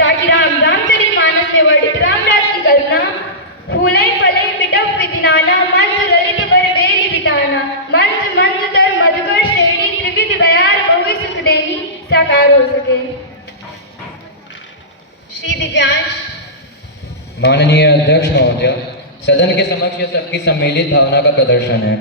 ताकि रामचरितमानस में वर्णित रामराज की कल्पना फूलई फलई मिटप विधिनाना मंच ललित बर बेली बिताना मंच मंच तर मधुकर श्रेणी त्रिविध बयार बहु सुख देनी साकार हो सके। श्री दिव्यांश। माननीय अध्यक्ष महोदय, सदन के समक्ष यह सबकी सम्मिलित भावना का प्रदर्शन है।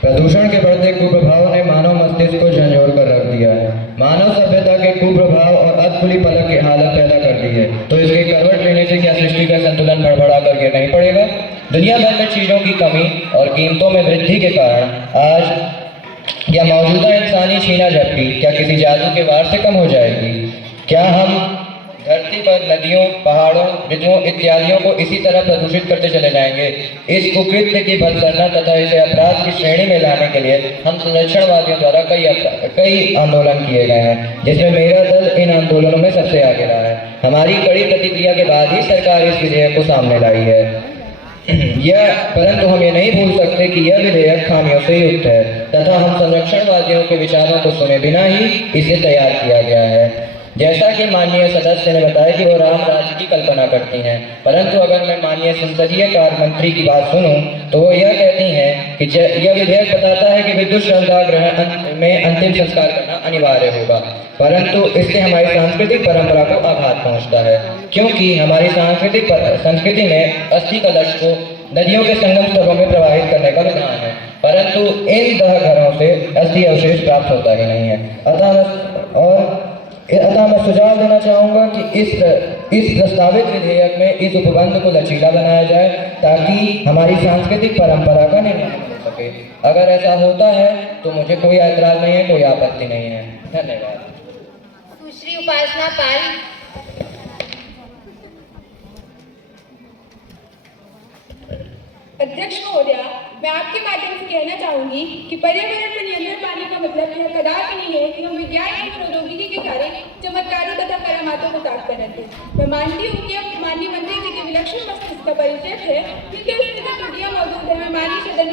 प्रदूषण के बढ़ते कुप्रभाव ने मानव मस्तिष्क को झंझोर कर रख दिया है। मानव सभ्यता के कुप्रभाव और अधखुली पलक की हालत पैदा कर दी है, तो इसके करवट लेने से क्या सृष्टि का संतुलन भड़बड़ा कर गिर नहीं पड़ेगा? दुनिया भर में चीजों की कमी और कीमतों में वृद्धि के कारण आज यह मौजूदा इंसानी छीना झपटी क्या किसी जादू के वार से कम हो जाएगी? क्या हम धरती पर नदियों, पहाड़ों, ऋतुओं इत्यादियों को इसी तरह प्रदूषित करते चले जाएंगे? इस कुकृत्य की भत्सना तथा इसे अपराध की श्रेणी में लाने के लिए हम संरक्षणवादियों द्वारा कई आंदोलन किए गए हैं, जिसमें मेरा दल इन आंदोलनों में सबसे आगे रहा है। हमारी कड़ी प्रतिक्रिया के बाद ही सरकार इस विधेयक को सामने लाई है। परंतु हम ये नहीं भूल सकते कि यह विधेयक खामियों से युक्त है तथा हम संरक्षणवादियों के विचारों को सुने बिना ही इसे तैयार किया गया है। जैसा कि माननीय सदस्य ने बताया कि वो राम राज्य की कल्पना करती हैं, परंतु अगर मैं माननीय संसदीय कार्य मंत्री की बात सुनूं तो वो यह कहती हैं कि यह विधेयक बताता है कि विद्युत श्रद्धा ग्रहण में अंतिम संस्कार करना अनिवार्य होगा, परंतु इससे हमारी सांस्कृतिक परंपरा को आघात पहुंचता है, क्योंकि हमारी सांस्कृतिक संस्कृति में अस्थि कलश को नदियों के संगम स्थलों में प्रवाहित करने का विधान है, परंतु इन दह घरों से अस्थि अवशेष प्राप्त होता ही नहीं है। अतः मैं सुझाव देना चाहूँगा कि इस प्रस्तावित विधेयक में इस उपबंध को लचीला बनाया जाए ताकि हमारी सांस्कृतिक परंपरा का निर्माण हो सके। अगर ऐसा होता है तो मुझे कोई ऐतराज नहीं है, कोई आपत्ति नहीं है। धन्यवाद। सुश्री उपासना पाल। अध्यक्ष महोदया, मैं आपके माध्यम से कहना चाहूंगी कि पर्यावरण पर नियंत्रण पाने का मतलब यह कदापि नहीं है कि हम विज्ञान और प्रौद्योगिकी के कार्य चमत्कारों तथा करामातों को ताक कर रखें। मैं मानती हूँ कि अब माननीय मंत्री जी के विलक्षण मस्तिष्क का परिचय है, क्योंकि उसमें जो त्रुटियां मौजूद है मैं माननीय सदन